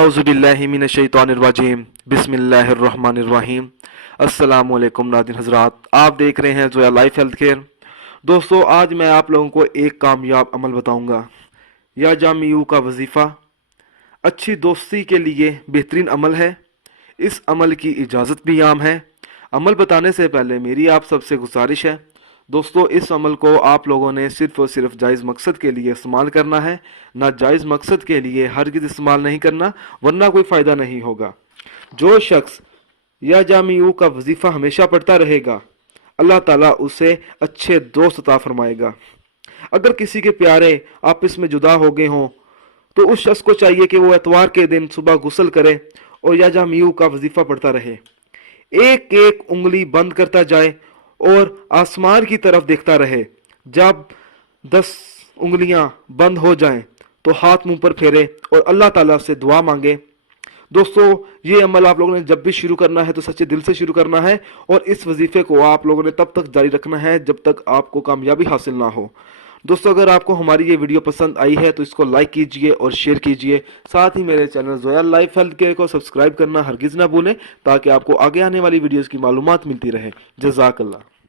आउज़ुबिल्लाहि मिनश्शैतानिर्रजीम बिस्मिल्लाहिर्रहमानिर्रहीम। अस्सलाम वालेकुम नाज़रीन हज़रात, आप देख रहे हैं जोया लाइफ हेल्थ केयर। दोस्तों, आज मैं आप लोगों को एक कामयाब अमल बताऊंगा। या जामियू का वजीफ़ा अच्छी दोस्ती के लिए बेहतरीन अमल है। इस अमल की इजाज़त भी आम है। अमल बताने से पहले मेरी आप सबसे गुजारिश है दोस्तों, इस अमल को आप लोगों ने सिर्फ़ और सिर्फ जायज़ मकसद के लिए इस्तेमाल करना है, नाजायज़ मकसद के लिए हरगिज़ इस्तेमाल नहीं करना, वरना कोई फ़ायदा नहीं होगा। जो शख्स या जामियू का वजीफ़ा हमेशा पढ़ता रहेगा, अल्लाह ताला उसे अच्छे दोस्त अता फरमाएगा। अगर किसी के प्यारे आपस में जुदा हो गए हों तो उस शख्स को चाहिए कि वो एतवार के दिन सुबह गुस्ल करे और या जामियू का वजीफ़ा पढ़ता रहे। एक एक उंगली बंद करता जाए और आसमान की तरफ देखता रहे। जब 10 उंगलियां बंद हो जाएं तो हाथ मुंह पर फेरे और अल्लाह ताला से दुआ मांगे। दोस्तों, ये अमल आप लोगों ने जब भी शुरू करना है तो सच्चे दिल से शुरू करना है और इस वजीफे को आप लोगों ने तब तक जारी रखना है जब तक आपको कामयाबी हासिल ना हो। दोस्तों, अगर आपको हमारी ये वीडियो पसंद आई है तो इसको लाइक कीजिए और शेयर कीजिए। साथ ही मेरे channel Zoya life health care को सब्सक्राइब करना हरगिज़ ना भूलें ताकि आपको आगे आने वाली वीडियोज़ की मालूमात मिलती रहे। जज़ाकल्लाह।